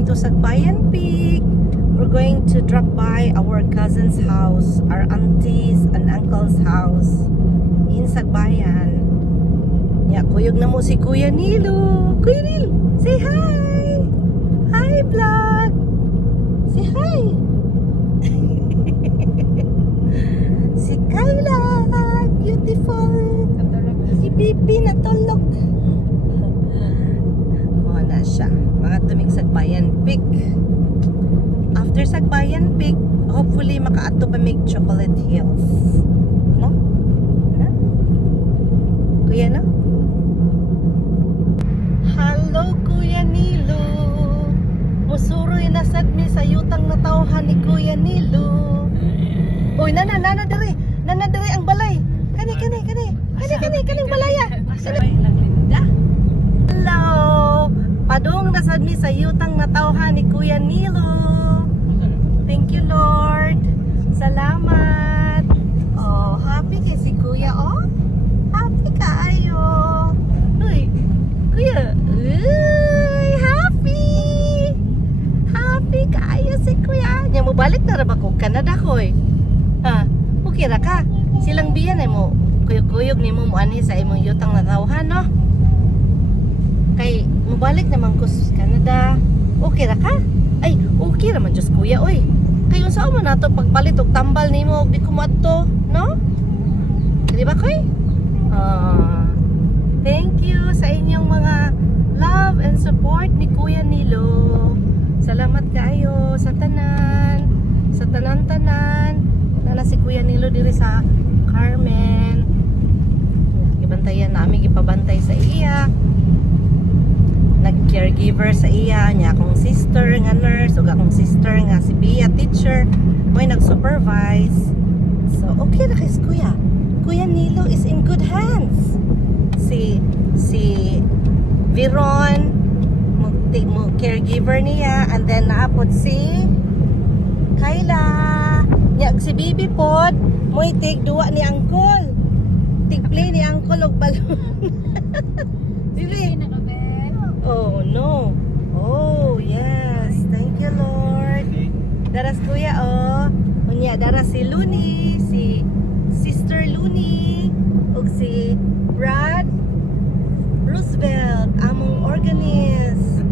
going to Sagbayan Peak. We're going to drop by our cousin's house, our auntie's and uncle's house in Sagbayan. Ya, kuyog na mo si Kuya Nilo. Kuya Nilo, say hi! Hi, vlog! Say hi! Si Kyla, beautiful! Si Bibi natulog. Na siya. Mga tumig Sagbayan Peak. After Sagbayan Peak, hopefully makaato pa mig Chocolate Hills. No? Na? Kuya, no? Hello, Kuya Nilo. Musuroy na sad mi sa yutang na tawhan ni Kuya Nilo. Uy, nana dere. Nana dere ang balay. Kani balaya. Hello. Padung na sad mi sa yutang na tawhan ni Kuya Nilo. Thank you, Lord. Salamat. Oh, happy kay si Kuya, oh. Happy kaayo. Uy, Kuya. Uy, happy. Happy kaayo si Kuya. Nya mo balik na ra ba ko Canada koy? Ha? Okay ra ka? Silang biyan ay mo kuyog-kuyog nimo mo ani sa imong yutang na tawhan, no? Kay mubalik naman ko sa Canada. Okay ra ka? Ay, okay ra man Diyos Kuya, oy. Kay unsa man nato pagpalit og tambal nimo og di ko maadto, no? Di ba koy? Thank you sa inyong mga love and support ni Kuya Nilo. Salamat kaayo sa tanan. Sa tanan-tanan. Nana si Kuya Nilo diri sa Carmen. Gibantayan namin, gipabantay sa iya. Nag-caregiver sa iya niya akong sister nga nurse ug akong sister nga si Bia teacher mo'y nag-supervise. So okay ra kay Kuya. Kuya Nilo is in good hands. Si Veron mo caregiver niya, and then naapod si Kyla niya, si Bibi pod mo'y take duwa ni Uncle. Take play ni Uncle og balon. Bibi. Oh no. Oh yes. Thank you, Lord. Daras Kuya, oh. Unya daras si Luni, si Sister Luni, ug si Brad Roosevelt, among organist.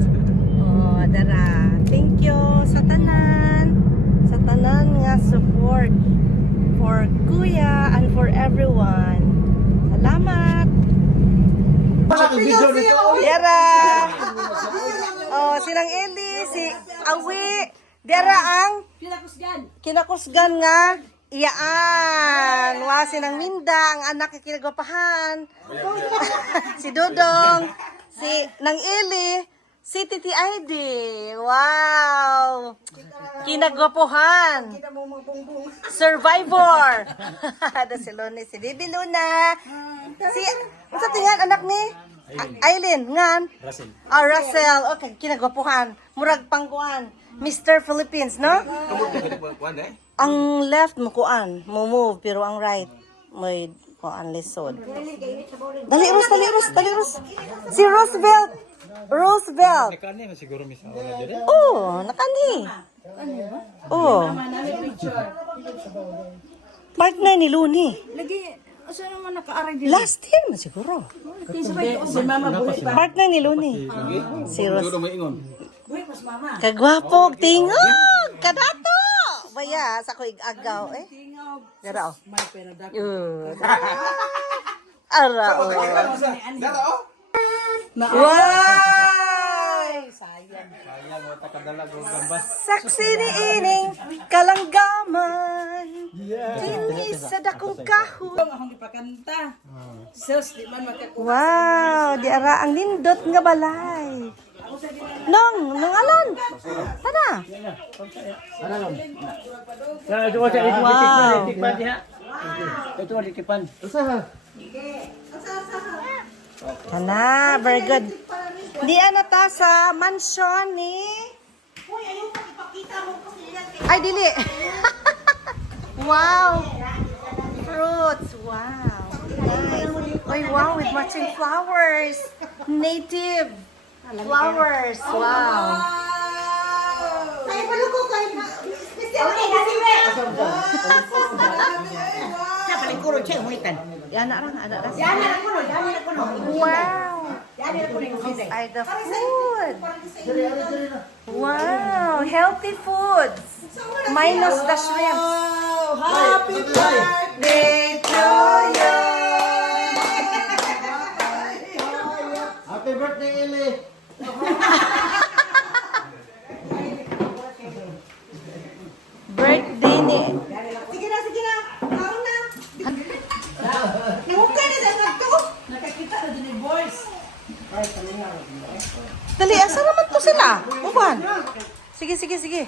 Oh, dara. Thank you sa tanan. Sa tanan nga support for Kuya and for everyone. Salamat. Dara. Oh, silang Eli, si Awi. Dara ang kinakusgan nga iyaan. Wa sinang Minda, ang anak nga kinagwapahan. Si Dodong, si nang Eli, si Titi ID. Wow. Kinagwapuhan. Survivor. Ada si Luna, si Bibi Luna. Si unsa tingan anak ni Aileen ngan Russell. Okay, kinagwapuhan. Murag pangkuan. Mr. Philippines, no? Ang left mo kuan, mo move pero ang right may kuan lisod. Dali Ros. Si Roosevelt. Nakani man siguro misa wala dire. Oh, nakani. Oh. Partner ni Luni. Lagi, asa naman naka-aray din? Last year man siguro. Si Mama buhay pa. Partner ni Luni. Si Ros. Buhay pa si Mama. Kagwapog, tingog, kadato. Baya, sa ko igagaw eh. Tingog. Dara oh. May pera dako. Ara oh. Wow! Sayang. Sayang mo ta kadala go gambas. Saksi ni ining kalanggaman. Dini sa dakong kahon. Akong ipakanta. Sus, di man makakuha. Wow, di ara ang nindot nga balay. Nong alan. Tara. Ito wala Wow. itikpan diha. Ito wala itikpan. Kana, very good. Di ana ta sa mansion ni. Ay dili. Wow. Fruits. Wow. Nice. Oy, wow, with matching flowers. Native flowers. Wow. Wow! These are the food. Wow! Healthy foods. Minus the shrimps. Happy birthday to you! Happy birthday, Eli! Birthday ni... Sige na, sige na. Kaon na. Nangukay na sa nagto. Nakakita na din yung boys. Dali, asa naman to sila? Uban. Sige, sige, sige.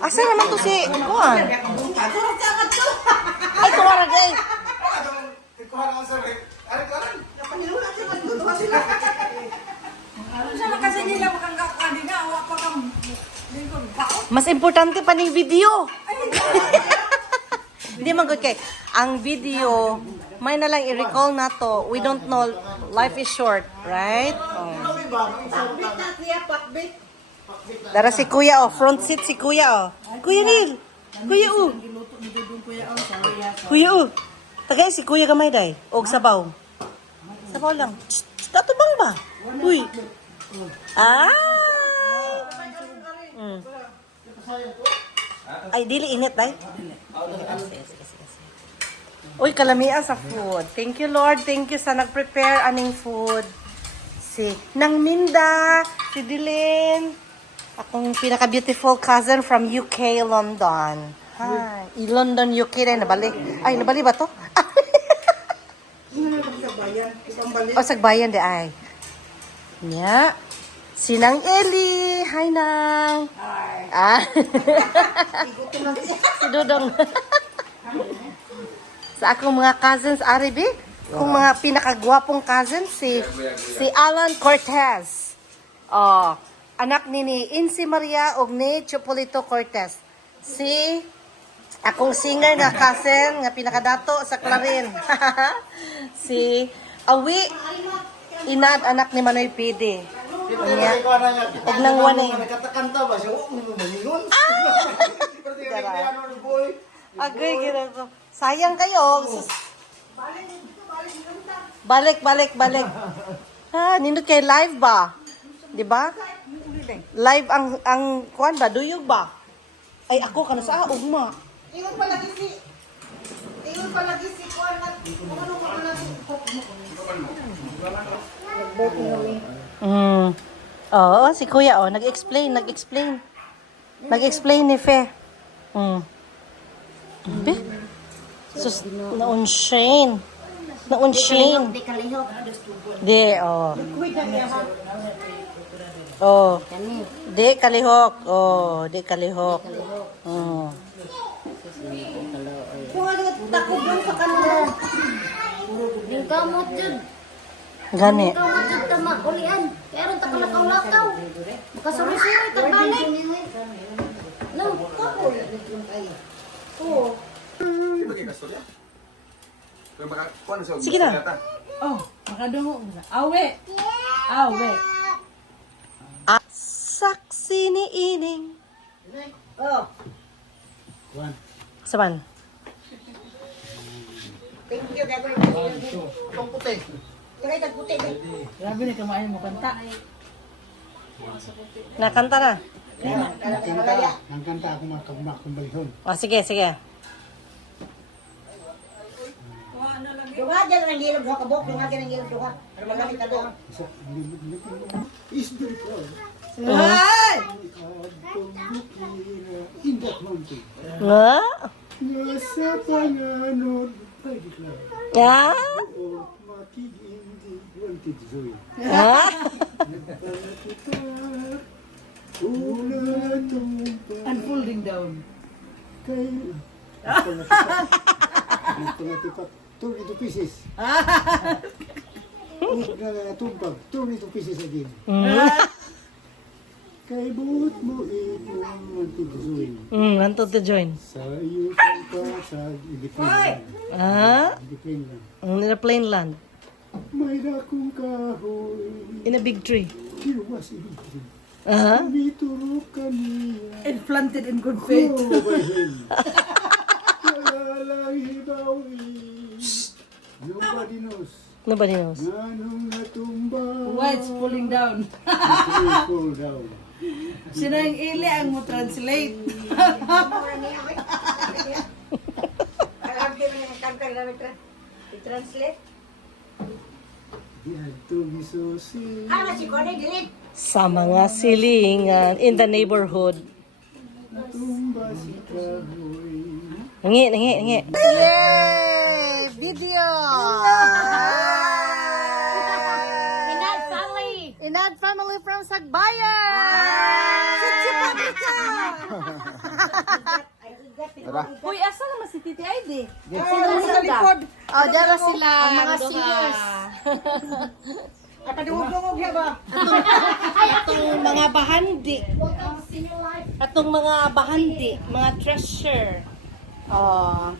Asa naman to si... Uban. Surot ka ka to. Ay, kuwarag ay. Napanilula siya, nagduduwa sila. Ano siya na kasi nila makangkakani na. Awa pa kang... Lingkod baon. Mas importante pa ning video. Hindi man good kay. Ang video, may na lang i-recall na to. We don't know. Life is short, right? Oh. Pakbit na siya, pakbit. Dara si Kuya, oh. Front seat si Kuya, oh. Kuya Neil. Kuya, oh. Giluto ni Dudong Kuya, oh. Sorry, ah. Kuya, oh. Tagay si Kuya gamay, day. Og sabaw. Sabaw lang. Tatubang ba? Uy. Ah! Mm. Ay, dili init, day. Uy, kalamian sa food. Thank you, Lord. Thank you sa nag-prepare aning food. Si Nang Minda, si Dilin, akong pinaka-beautiful cousin from UK, London. Hi. London, UK rin. Nabali. Ay, nabali ba to? O, sagbayan di ay. Nya. Si Nang Eli. Hi, Nang. Hi. Ah. Si Dudong. Sa akong mga cousins, Aribi, kung mga pinakagwapong cousins, si Alan Cortez. Oh, anak ni Insi Maria ug ni Chopolito Cortez. Si akong singer nga cousin nga pinakadato sa Clarin. Si Awi Inad, anak ni Manoy Pidi. Niya. Ug nang wanay. Nakatakanta ba siya? Huwag mo malingon. Agoy, gina ko. Sayang kayo. Balik. Ha, nindot kay live ba? Di ba? Live ang kuan ba? Duyog ba? Ay, ako ka na sa ugma. Ingon palagi si Kuan at ano ka na Oo, si Kuya, oh, nag-explain ni Fe. Be? Sus, naunshane. Di, oh. Oh. Di kalihok. Oh, di kalihok. Oh. kung ano takog lang sa kanila. Yung kamot yun. Gani. Yung kamot yun tama. Ulian. Kaya rin takalakaw-lakaw. Makasuri-suri tagbalik. No, kapoy. Oo. Sige na. Oh, makadungo. Awe. Saksi ni Ining. Oh. Saman. Thank you, Gabor. Itong puti. Kaya tagputi. Grabe na kamain mo kanta. Nakanta na. Nangkanta ako mga kumbalihon. O, sige. Duha dyan ang gilog sa kabok. Duha dyan ang gilog. Duha. Pero magamit na doon. Ay! Indat mountain. Nga? Nasa panganod. Pwede lang. Nga? O makigindi. Wanted Zoe. Nga? Unfolding down. Kay... Nagpangatipat. Turn into pieces. Huwag na tumpag. Turn into pieces again. Kay buot mo ito wanted Zoe. Wanted to join. Sa iyo pa sa Independent. Independent. In a plain land. May dakong kahoy. In a big tree. Here was a big tree. Tumituro kami. And planted in good faith. Oh, bahin. Wala lang hibawi. Nobody knows. Nobody knows. Nanong natumba. White's pulling down. It will fall down. Sino yung ili ang mo translate? I-translate. Di adtong isusi. Sa mga silingan in the neighborhood. Natumba si kahoy. Nangi. Yay! Video! Inad family. Inad family from Sagbayan! Uy, asa naman si Titi Aide? Sa likod. Oh, dyan sila. Ang mga seniors. Papadungog-dungog siya ba? Atong mga bahandi. Atong mga bahandi. Mga treasure. Oh.